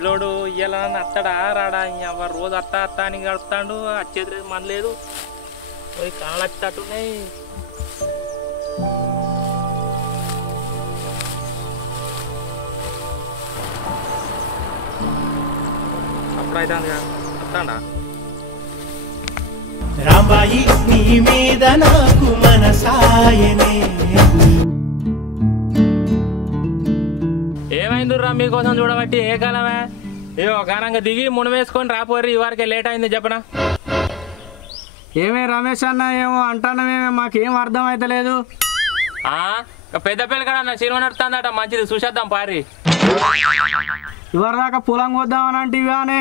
ముసలోడు ఇయ్యాలని అత్తడా రాడా ఎవరు రోజు అత్త అత్త అని గడుపుతాడు వచ్చేది లేదు మన లేదు పోయి కళలు వచ్చేటట్టున్నాయి అప్పుడైతే వస్తాడా రాంబాయి నీ మీద నాకు మనసాయనే ఏమైందిరా మీకోసం చూడబట్టి ఏ కాలమే ఏమో కానంగా దిగి మునవేసుకొని రాపోర్రి ఇవరకే లేట్ అయింది చెప్పనా ఏమే రమేష్ అన్న ఏమో అంటానమేమే మాకేం అర్థం అయితలేదు పెద్ద పిల్ల కూడా నా సినిమా నడుతుందట మంచిది చూసేద్దాం పారి ఇవరిదాకా పొలం కొద్దామని అంటే కానీ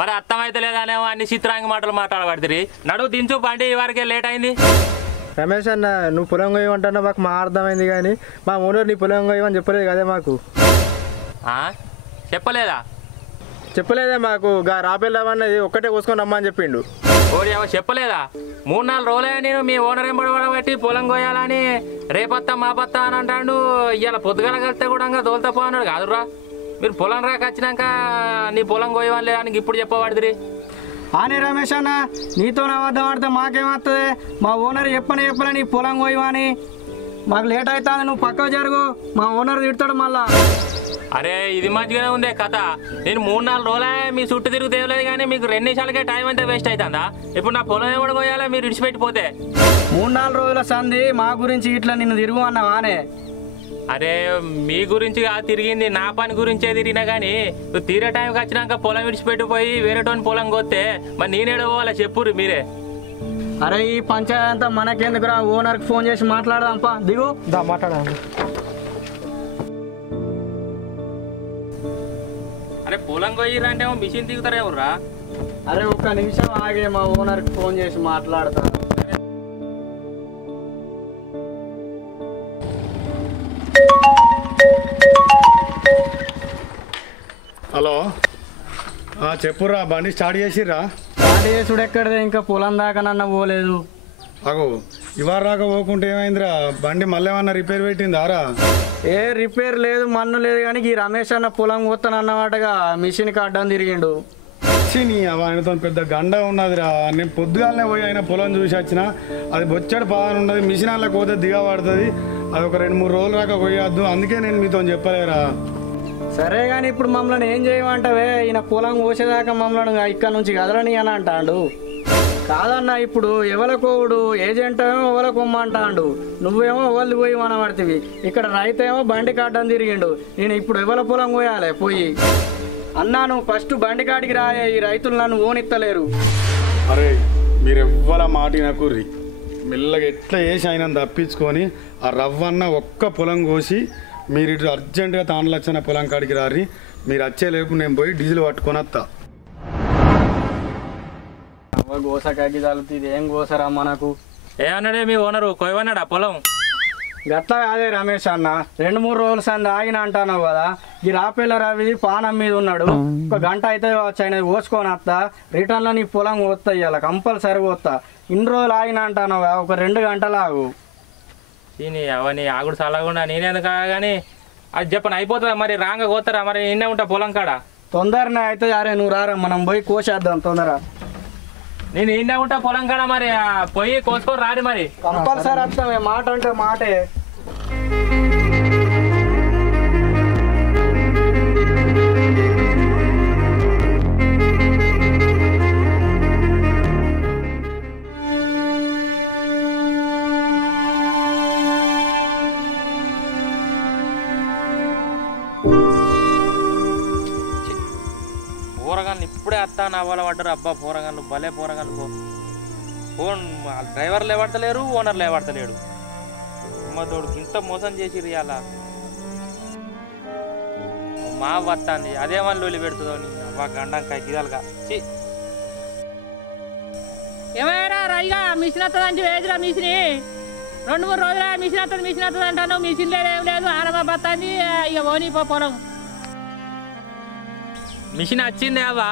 మరి అర్థం అయితే లేదనేమో అన్ని చిత్రాంగి మాటలు మాట్లాడబడుతుంది నడువు దించు బండి ఇవరకే లేట్ అయింది రమేష్ అన్న నువ్వు పొలం కొయ్యమంటున్నా మాకు మా అర్థమైంది కానీ మా ఓనర్ నీ పొలం కొయ్యమని చెప్పలేదు కదే మాకు చెప్పలేదా మాకు రాపెళ్ళమన్నది ఒక్కటే కోసుకొని రమ్మని చెప్పిండు ఓడి ఏమో చెప్పలేదా 3-4 రోజులే నేను మీ ఓనర్ ఎంబడబట్టి పొలం కొయ్యాలని రేపత్తా మాపత్తా అని అంటాడు ఇవాళ పొద్దుగల కలిస్తే కూడా దోలుతా పో అన్నాడు కాదురా మీరు పొలం రాక వచ్చినాక నీ పొలం కొయ్యమని లేదానికి ఇప్పుడు చెప్పబడిదిరి ఆనే రమేష్ అన్న నీతో అబద్ధం ఆడితే మాకేమవుతుంది మా ఓనర్ చెప్పనే నీ పొలం కొయ్యమని మాకు లేట్ అవుతుంది నువ్వు పక్కకు జరుగు మా ఓనర్ తిడతాడు మళ్ళా అరే ఇది మంచిగానే ఉందే కథ నేను 3-4 రోజులే మీ చుట్టూ తిరుగు తేవలేదు కానీ మీకు 2 నిమిషాలకే టైం అంతా వేస్ట్ అవుతుందా ఇప్పుడు నా పొలం ఎవడు పోయాలా మీరు ఇడిచిపెట్టిపోతే 3-4 రోజుల సంధి మా గురించి ఇట్లా నిన్ను తిరుగు అన్నావానే అరే మీ గురించి తిరిగింది నా పని గురించే తిరిగినా కానీ నువ్వు తీరే టైంకి వచ్చినాక పొలం విడిచిపెట్టిపోయి వేరేటోని పొలం కొత్తే మరి నేనేడో పోవాలా చెప్పుర్రు మీరే అరే ఈ పంచాయతీ అంతా మనకెందుకురా ఓనర్కి ఫోన్ చేసి మాట్లాడదాంపా దిగు మాట్లాడాలి అరే పొలం కొయ్యిరంటే మిషన్ దిగుతారా ఎవర్రా అరే ఒక్క నిమిషం ఆగే మా ఓనర్కి ఫోన్ చేసి మాట్లాడతా హలో చెప్పురా బండి స్టార్ట్ చేసిర్రా స్టార్ట్ చేసుడు ఎక్కడదే ఇంకా పొలం దాకా నన్న పోలేదు అగో ఇవాళ రాక పోకుంటే ఏమైందిరా బండి మళ్ళీ ఏమన్నా రిపేర్ పెట్టిందారా ఏ రిపేర్ లేదు మన్ను లేదు కానీ ఈ రమేష్ అన్న పొలం కొత్తనన్నమాటగా మిషన్కి అడ్డం తిరిగిండు నీ ఆయనతో పెద్ద గండ ఉన్నదిరా నేను పొద్దుగాలనే పోయి ఆయన పొలం చూసి వచ్చిన అది బొచ్చడి పాదన ఉన్నది మిషన్ అలా పోతే దిగబడుతుంది అది ఒక 2-3 రోజులు రాక పోయొద్దు అందుకే నేను మీతో చెప్పలేరా సరే కానీ ఇప్పుడు మమ్మల్ని ఏం చేయమంటావే ఈయన పొలం కోసేదాకా మమ్మల్ని ఇక్కడ నుంచి కదలని అని అంటాడు కాదన్నా ఇప్పుడు ఎవలకోవుడు ఏజెంట్ ఏమో ఎవల కొమ్మంటాడు నువ్వేమో ఎవరు పోయి మనబడితివి ఇక్కడ రైతేమో బండి కాడ్డం తిరిగిండు నేను ఇప్పుడు ఎవల పొలం కోయాలి పోయి అన్నా నువ్వు ఫస్ట్ బండి కాడికి రాయే ఈ రైతులు నన్ను ఓనిత్తలేరు అరే మీరు ఎవ్వల మాటినకుర్రి మెల్లగా ఎట్లా వేసి ఆయన తప్పించుకొని ఆ రవ్వన్న ఒక్క పొలం కోసి మీరు ఇటు అర్జెంటుగా తాండలు వచ్చిన పొలం కాడికి రారి మీరు వచ్చేలేపు నేను పోయి డీజిల్ పట్టుకొని వస్తా గోసకాకి తలుతుంది ఏం గోసరా మనకు ఏమన్నాడే మీ ఓనరు కొయ్యమన్నాడా పొలం గట్లా కాదే రమేష్ అన్న 2-3 రోజుల సంది ఆగిన అంటున్నావు కదా ఈ రాపేళ్ళ రవి పానం మీద ఉన్నాడు ఒక గంట అయితే ఆయన కోసుకొని వస్తా రిటర్న్లో నీ పొలం కోస్తా ఇవాళ కంపల్సరీ కోస్తా ఇన్ని రోజులు ఆగిన అంటున్నావు కదా ఒక 2 గంటలు ఆగు అవన్నీ ఆగుడు చల్లకుండా నేనేందుకు కానీ అది చెప్పని అయిపోతుందా మరి రాంగ కోస్తారా మరి నిన్నే ఉంటా పొలం కాడ తొందరనే అయితే అరే నువ్వు రారా మనం పోయి కోసేద్దాం తొందర నేను నిన్నే ఉంటా పొలం కాడ మరి పోయి కోసుకొని రారి మరి కంపల్సరీ వస్తామే మాట అంటే మాటే పోరగాళ్ళు ఇప్పుడే అత్తా నా వాళ్ళ పడ్డారు అబ్బా పోరగాళ్ళు భలే పోరగాళ్ళు ఫోన్ డ్రైవర్ లేవడతలేరు ఓనర్ లేవడతలేడు తోడు ఇంత మోసం చేసిరు ఇలా మా వస్తాంది అదే వాళ్ళు వెళ్ళి పెడుతుందో అబ్బా గండంకాయ గిదాలుగా ఏమైనా రైగా మిషన్ వస్తుందంటే వేదిరా మిషన్ 2-3 రోజుల మిషన్ వస్తుంది అంటాను మిషన్ లేదు ఏం లేదు ఆరమా బతాంది ఇక ఓనిపో పొలం మిషన్ వచ్చింది అవ్వా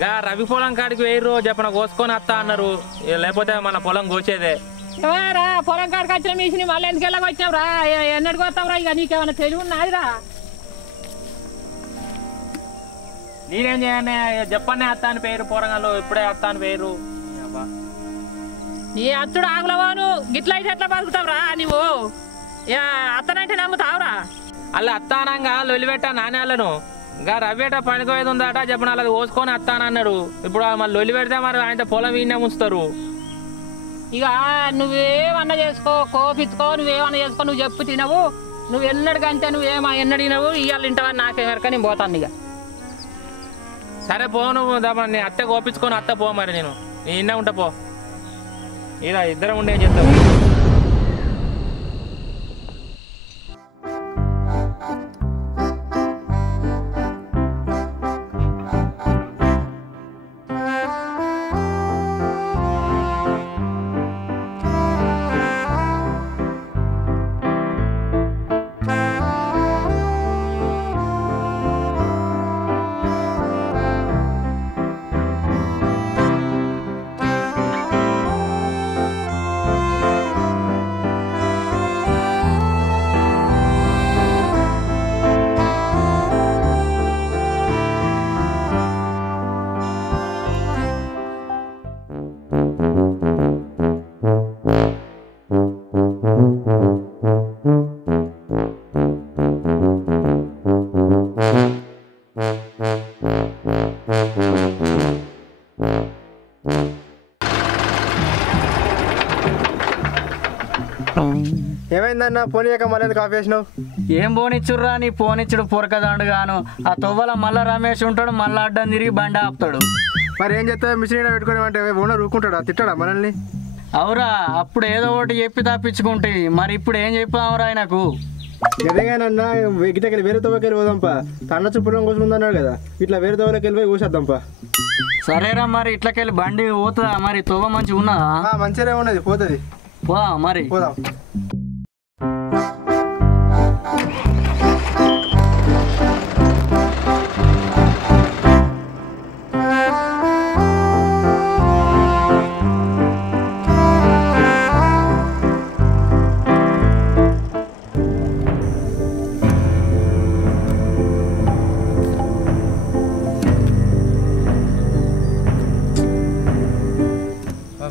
గా రవి పొలం కాడికి 1000 రోజు చెప్పన కోసుకొని వస్తా అన్నారు లేకపోతే మన పొలం కోసేదే ఏమైనా పొలం కాడికి వచ్చిన మిషన్ మళ్ళీ ఎందుకు వెళ్ళగా వచ్చావురా ఎన్నటికి వస్తావురా ఇక నీకేమైనా తెలివి ఉన్నదిరా నేనేం చేయను చెప్పండి అత్త అని పేరు పోరగాళ్ళు ఇప్పుడే అత్త అని పేరు అబ్బా నీ అత్తుడు ఆగులవాను గిట్ల అయితే ఎట్లా బతుకుతావురా నువ్వు అత్తనంటే నమ్ముతావురా అలా అత్తానంగా లొలిపెట్ట నాణ్యాలను ఇంకా రవ్వేట పనికోయేది ఉందట చెప్పిన అది కోసుకొని అత్తానన్నాడు ఇప్పుడు మళ్ళీ లొలి పెడితే మరి ఆయన పొలం వీణే ఉంచుతారు ఇక నువ్వేమన్నా చేసుకో కోపించుకో నువ్వేమన్నా చేసుకో నువ్వు చెప్పు తినవు నువ్వు ఎన్నడికంటే నువ్వేమో ఎన్నడిగినవు ఇవాళ ఇంటవని నాకేమరక నేను పోతాను ఇక సరే పో నువ్వు నీ అత్త కోపించుకొని అత్త పో మరి నేను ఇన్నే ఉంటా పో ఇలా ఇద్దరం ఉండే చెప్తావు ఏమైందన్న పోనీ మళ్ళీ కాఫీ వేసినావు ఏం పోనిచ్చుర్రా నీ పోనిచ్చుడు పొరకదాండు గాను ఆ తొవ్వల మళ్ళా రమేష్ ఉంటాడు మళ్ళా అడ్డం తిరిగి బండి ఆపుతాడు మరి ఏం చేస్తావు మిషన్ పెట్టుకోవడం అంటే ఓనర్ ఊరుకుంటాడా తిట్టాడా మనల్ని అవురా అప్పుడు ఏదో ఒకటి చెప్పి తప్పించుకుంటే మరి ఇప్పుడు ఏం చెప్తావురా ఆయనకు ఎదేగానన్నా గిట్టకెళ్ళి వేరే తవ్వకెళ్ళి పోదాంపా తన్న చుప్పడం కోసం ఉందన్నాడు కదా ఇట్లా వేరే తవ్వలోకి వెళ్ళి పోయి కూసేద్దాంపా సరేరా మరి ఇట్లకెళ్ళి బండి పోతుందా మరి తొవ్వ మంచిగా ఉన్నదా మంచిగానే ఉన్నది పోతుంది పోదా మరి పోదాం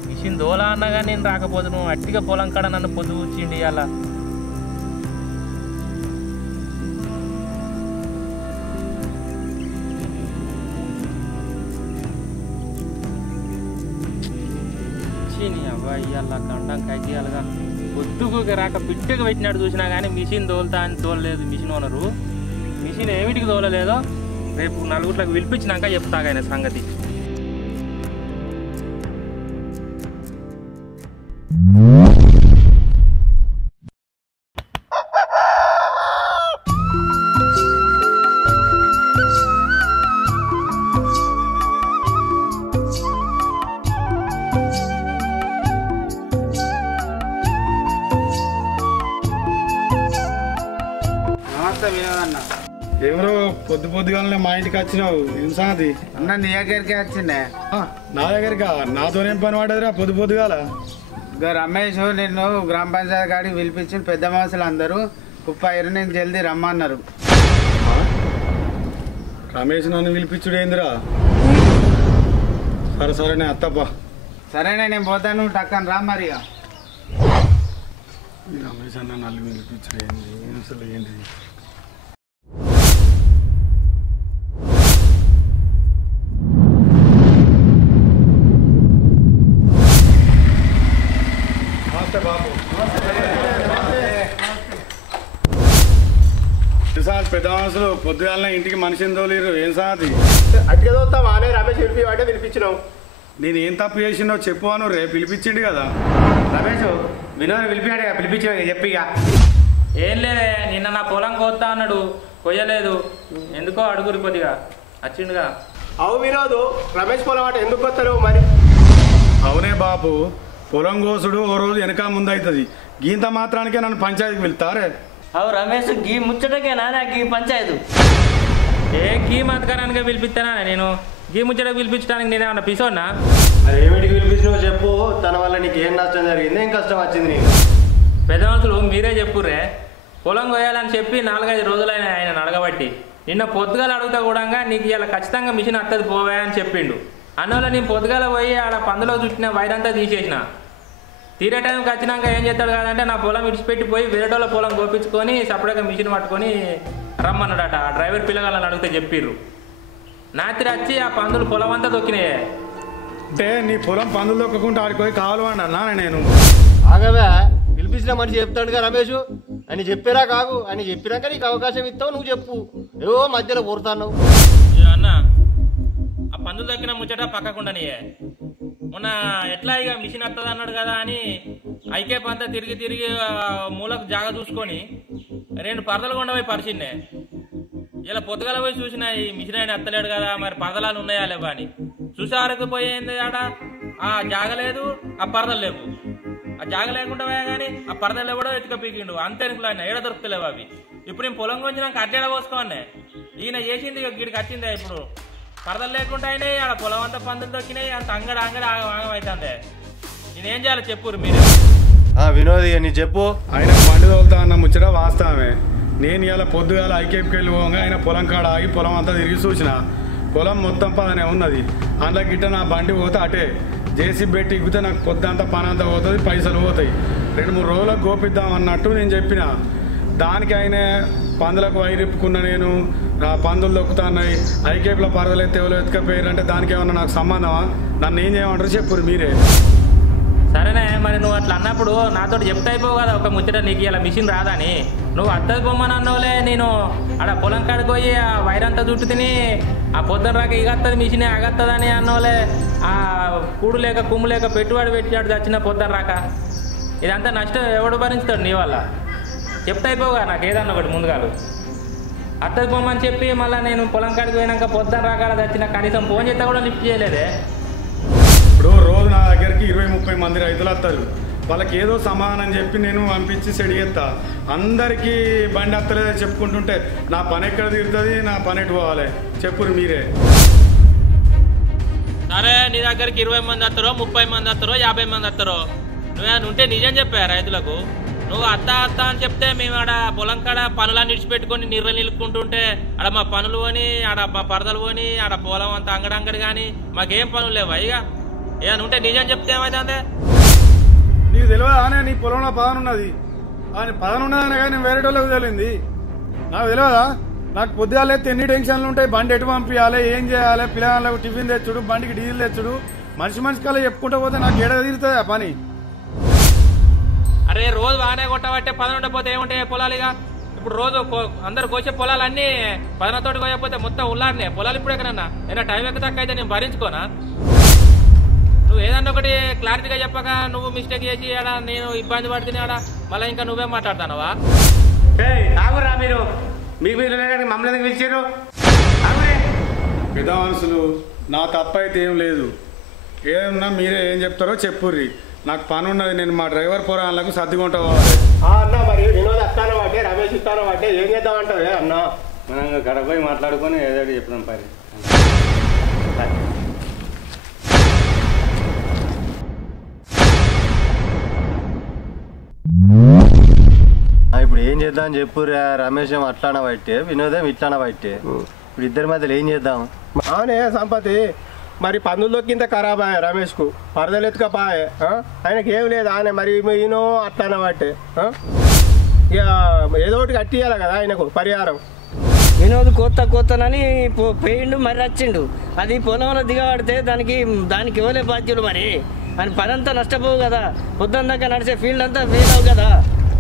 మిషన్ దోలా అన్నగా నేను రాకపోతే నువ్వు అట్టిగా పొలం కాడ నన్ను పొద్దు కూర్చిండి అలా అబ్బాయి అలా కండం కగ్గియాలుగా పొద్దుకు రాక పిట్టుకు పెట్టినట్టు చూసినా కానీ మిషన్ తోలుతా అని తోలలేదు మిషన్ ఓనరు మిషన్ ఏమిటికి తోలలేదో రేపు నలుగురికి పిలిపించినాక చెప్తాగా ఆయన సంగతి ఎవరో పొద్దుగానే మా ఇంటికి వచ్చినావు ఏం సంగతి అన్న నీ దగ్గరికి వచ్చిండే నా దగ్గరకా నాతోనేం పని పడదురా పొద్దుగాల రమేష్ నిన్ను గ్రామ పంచాయతీ కాడికి పిలిపించిన పెద్ద మనుషులు అందరూ కుప్పాయిరు నేను జల్దీ రమ్మన్నారు రమేష్ నన్ను పిలిపించుడు ఏందిరా సరే సరే నేను అత్తప్ప సరేనే నేను పోతాను టక్కని రా మరి రమేష్ అన్న నన్ను పిలిపించుడు ఏంది అసలు ఏంది పెద్ద మనుషులు పొద్దుగాలనే ఇంటికి మనిషిని తోలేరు ఏం సంగతి అట్లా చదువుతావా అనే రమేష్ పిలిపి పిలిపించినావు నేను ఏం తప్పు చేసిండో చెప్పు అను రేపు పిలిపించిండు కదా రమేష్ వినోద్ పిలిపియాడు పిలిపించా చెప్పిగా ఏం లేదే నిన్న నా పొలం కోస్తా అన్నాడు కొయ్యలేదు ఎందుకో అడుగురి కొద్దిగా వచ్చిండుగా అవు వినోద్ రమేష్ పొలం అంటే ఎందుకు వస్తారు మరి అవునే బాపు పొలం కోసుడు ఓ రోజు వెనక ముందు అవుతుంది గీంత మాత్రానికే నన్ను పంచాయతీకి వెళ్తారే అవు రమేష్ గీ ముచ్చటకేనా నాకు ఈ పంచాయతీ ఏ గీ మతకరానిగా పిలిపిస్తానా నేను గీ ముచ్చటకు పిలిపించడానికి నేనేమన్నా పిసోన్నా అది ఏమిటికి పిలిపించినావు చెప్పు తన వల్ల నీకు ఏం నష్టం జరిగింది ఏం కష్టం వచ్చింది నీకు పెద్ద మనుషులు మీరే చెప్పుర్రే పొలం కొయ్యాలని చెప్పి 4-5 రోజులైన ఆయన అడగబట్టి నిన్న పొద్దుగాల అడుగుతా కూడా నీకు ఇలా ఖచ్చితంగా మిషన్ వస్తుంది పోవే అని చెప్పిండు. అన్నోళ్ళ నేను పొద్దుగాల పోయి ఆడ పందులో చుట్టిన వైరంతా తీసేసిన. తీరే టైంకి వచ్చినాక ఏం చేస్తాడు కాదంటే నా పొలం విడిచిపెట్టి పోయి వేరేటోళ్ళ పొలం గోపించుకొని సపరేట్గా మిషన్ పట్టుకొని రమ్మన్నాడట. ఆ డ్రైవర్ పిల్లగాళ్ళని అడిగితే చెప్పిర్రు. రాత్రి వచ్చి ఆ పందులు పొలం అంతా దొక్కినాయే. అంటే నీ పొలం పందులు దొక్కకుండా ఆడిపోయి కావాలండి అన్నా నేను. ఆగవే పిలిపించిన మనిషి చెప్తాడుగా రమేష్ అని చెప్పారా కాదు అని చెప్పినాక నీకు అవకాశం ఇస్తావు నువ్వు చెప్పు. ఏవో మధ్యలో కోరుతాను అన్న ఆ పందులు దొక్కిన ముచ్చట పక్కకుండానియే. మొన్న ఎట్లా ఇక మిషన్ వస్తుంది అన్నాడు కదా అని ఐకేప్ అంతా తిరిగి తిరిగి మూలకు జాగ చూసుకొని 2 పరదలు కొండపోయి పరిచిండే. ఇలా పొద్దుగల పోయి చూసిన ఈ మిషన్ అయినా ఎత్తలేడు కదా మరి పరదలాలు ఉన్నాయా లేవా అని చూసే వరకు పోయింది. ఆడ ఆ జాగ లేదు, ఆ పరదలు లేవు. ఆ జాగ లేకుండా పోయా కానీ ఆ పరదలు కూడా ఎత్తుక పీకిండు. అంతే ఆయన ఏడ దొరుకుతలేవు అవి. ఇప్పుడు నేను పొలం కొంచెం అడ్డేడ పోసుకోవన్నే ఈయన చేసింది గిడికి వచ్చిందే. ఇప్పుడు పరదలు లేకుండా అయినాయి, ఆడ పొలం అంతా పందులు దొక్కినాయి. అంత అంగడి ఆగమవుతుంది. నేనేం చేయాలి చెప్పురు మీరు. వినోద్ నీ చెప్పు. ఆయన బండి తోలుతా అన్న ముచ్చట వాస్తవమే. నేను ఇలా పొద్దుగాల ఐకేపీకి వెళ్ళి పోగా ఆయన పొలం కాడ ఆగి పొలం అంతా తిరిగి చూసిన. పొలం మొత్తం పదనే ఉన్నది. అందులో గిట్ట నా బండి పోతే అటే జేసీ పెట్టి ఇగ్గితే నాకు పొద్దంతా పని అంతా పోతుంది, పైసలు పోతాయి. 2-3 రోజులకు గోపిద్దాం అన్నట్టు నేను చెప్పిన. దానికి ఆయన పందులకు వైరిప్పుకున్న నేను నా పందులు దొక్కుతున్నాయి ఐకేపీలో పరదలు ఎత్తే ఎవరు ఎత్తుకపోయారు అంటే దానికి ఏమన్నా నాకు సంబంధమా? నన్ను ఏం చేయమంటారు చెప్పురు మీరే. సరేనే మరి నువ్వు అట్లా అన్నప్పుడు నాతో చెప్తా అయిపోవు కదా ఒక ముచ్చట నీకు ఇలా మిషన్ రాదని. నువ్వు అత్తది బొమ్మని అన్నోలే నేను ఆడ పొలం కాడికి పోయి ఆ వైరంతా చుట్టు తిని ఆ పొద్దున రాక ఇగత్తది మిషనే ఆగత్తదని అన్నోలే. ఆ కూడు లేక కుమ్ము లేక పెట్టుబడి పెట్టాడు చచ్చిన పొద్దున రాక. ఇదంతా నష్టం ఎవడు భరించుతాడు నీ వల్ల? చెప్తా అయిపోవుగా నాకు ఏదన్నా ఒకటి ముందుగాలు. అత్తది బొమ్మని చెప్పి మళ్ళీ నేను పొలం కాడికి పోయినాక పొద్దున రాక చచ్చిన కనీసం ఫోన్ చేస్తా కూడా లిఫ్ట్ చేయలేదే. ఇప్పుడు రోజు నా దగ్గరికి 20-30 మంది రైతులు వస్తారు. వాళ్ళకి ఏదో సమాధానం చెప్పి నేను పంపించి సెడి చేస్తా. అందరికీ బండి వస్తలేదని చెప్పుకుంటుంటే నా పని ఎక్కడ తీరుతుంది, నా పని ఎటు పోవాలి చెప్పురు మీరే. సరే నీ దగ్గరికి 20 మంది వస్తారో 30 మంది వస్తారో 50 మంది వస్తారో నువ్వేమైనా ఉంటే నిజం చెప్పా రైతులకు. నువ్వు అత్త అని చెప్తే మేము ఆడ పొలం కాడ పనులన్నీ విడిచిపెట్టుకొని నీళ్ళు నిలుపుకుంటుంటే ఆడ మా పనులు పోని ఆడ మా పరదలు పోని ఆడ పొలం అంతా అంగడంగడి కానీ మాకేం పనులు లేవా? ఇక ఏమైనా ఉంటే నిజం చెప్తే ఏమైతే నీకు తెలియదా నీ పొలంలో పదన ఉన్నది. ఆయన పదన ఉన్నదనే కానీ నేను వేరే వాళ్ళకి తెలియంది. నాకు తెలియదా? నాకు పొద్దుగాల ఎన్ని టెన్షన్లు ఉంటాయి. బండి ఎటు పంపించాలి, ఏం చేయాలి, పిల్లలకు టిఫిన్ తెచ్చుడు, బండికి డీజిల్ తెచ్చుడు, మనిషి కల్లా చెప్పుకుంటూ పోతే నాకు ఏడ తీరుతుంది ఆ పని. అరే రోజు వానే కొట్టబట్టే పదన ఉండకపోతే ఏముంటాయి పొలాలుగా? ఇప్పుడు రోజు అందరు కోసే పొలాలన్నీ పదనతోటి కోయకపోతే మొత్తం ఉల్లాడినే పొలాలు. ఇప్పుడు ఎక్కడన్నా ఏదైనా టైం ఎక్కువ తక్కువ అయితే నేను భరించుకోనా? నువ్వు ఏదన్నా ఒకటి క్లారిటీగా చెప్పక నువ్వు మిస్టేక్ చేసి ఆడ నేను ఇబ్బంది పడుతున్నా ఆడ మళ్ళీ ఇంకా నువ్వే మాట్లాడుతున్నావా? ఆగురా మీరు మీరు మమ్మల్ని పిలిచారు. పెద్ద మనుషులు నా తప్పైతే ఏం లేదు. ఏమన్నా మీరే ఏం చెప్తారో చెప్పుర్రి. నాకు పని ఉన్నది. నేను మా డ్రైవర్ పోరాళ్ళకు సర్దుకుంటా పోవాలి. అన్న మరి వినోద్ వస్తాను వాటే రమేష్ ఇస్తాను వాటే ఏం చేద్దామంటావే అన్న? మనం గడపోయి మాట్లాడుకొని ఏదో చెప్తాం పని. ఇప్పుడు ఏం చేద్దాం చెప్పు. రమేష్ ఏమో అట్లాన బట్టే వినోదేం ఇట్లాన బట్టే. ఇప్పుడు ఇద్దరి మధ్యలో ఏం చేద్దాం? అవునే సంపతి మరి పందుల్లోకి ఇంత ఖరాబ్ అయ్యా రమేష్కు పరదలు ఎత్తుకపోయే. ఆయనకి ఏం లేదు ఆయన మరి ఈయనో అట్లాన బట్టే. ఇక ఏదో ఒకటి కట్టియాలి కదా ఆయనకు పరిహారం. వినోద్ కొత్తనని పోయిండు మరి వచ్చిండు. అది పొలంలో దిగబడితే దానికి ఇవ్వలే బాధ్యులు మరి. అని పనంతా నష్టపోవు కదా. పొద్దున్న దాకా నడిచే ఫీల్డ్ అంతా వేయవు కదా.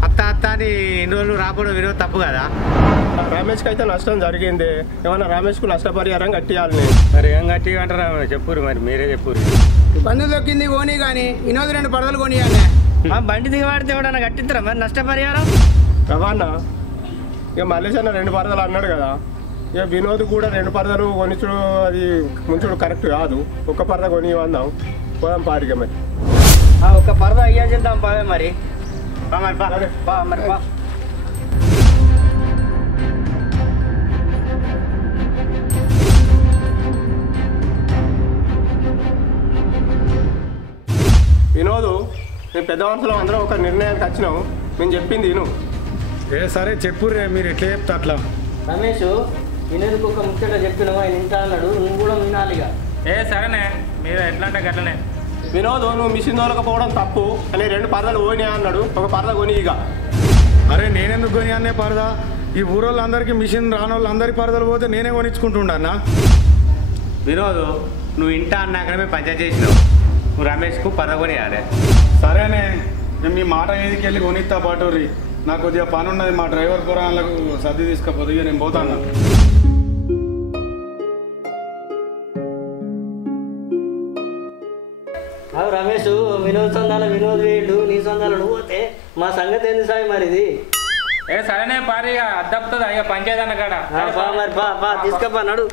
అత్త అని ఇన్ని రోజులు రాబోడు వినోద్ తప్పు కదా. రమేష్కి అయితే నష్టం జరిగింది. ఏమన్నా రమేష్కు నష్టపరిహారం కట్టియాలి. మరి ఏం కట్టి అంటారా చెప్పురు. మరి మీరే చెప్పురు. పందులు దొక్కింది కోని కానీ వినోద్ 2 పడదలు కొనియాలి. బండి దిగబడితే ఎవడన్నా కట్టిస్తారా మరి నష్టపరిహారం? రవాణా ఇక మల్లేష్ అన్న 2 పరదలు అన్నాడు కదా. ఇక వినోద్ కూడా 2 పరదలు కొనిచుడు అది ముంచుడు కరెక్ట్ కాదు. 1 పరద కొని అందాం పోదాం పారిగా. మరి ఒక పరద అయ్యా చేద్దాం పావే మరి. వినోదు నేను పెద్ద మనుషులం అందరం ఒక నిర్ణయానికి వచ్చినాం. మేము చెప్పింది విను. సరే చెప్పుర్రే మీరు ఎట్లా చెప్తా అట్లా. రమేష్ వినేందుకు ఒక ముచ్చట చెప్పినావు ఆయన ఇంటా అన్నాడు, నువ్వు కూడా వినాలిగా. సరేనే మీరు ఎట్లా అంటే గట్లనే. వినోద్ నువ్వు మిషన్ తోలకపోవడం తప్పు అని 2 పరదలు పోయినాయి అన్నాడు, ఒక పరద కొని ఇక. అరే నేనెందుకు కొని అన్నే పరదా? ఈ ఊరోళ్ళందరికీ మిషన్ రానోళ్ళందరి పరదలు పోతే నేనే కొనిచ్చుకుంటుండన్నా. వినోద్ నువ్వు ఇంటా అన్నాకనే మేము పంచాయతీ చేసినావు, నువ్వు రమేష్కు పరద కొనియాలి. సరేనే నేను మీ మాట మీదకి వెళ్ళి కొనిస్తా బాటూరి. నాకు కొద్దిగా పని ఉన్నది, మా డ్రైవర్ పురాణాలకు సర్ది తీసుకపోతే ఇక నేను పోతాను. రమేష్ వినోద్ సందాల వినోద్ వేడు, నీ సందాల నువ్వు పోతే మా సంగతి ఏంది సాయి మరి ఇది? సరేనే పారి అద్దపుతుంది ఇక పంచాయతీ అన్న కాడ. మరి తీసుకపో నడు.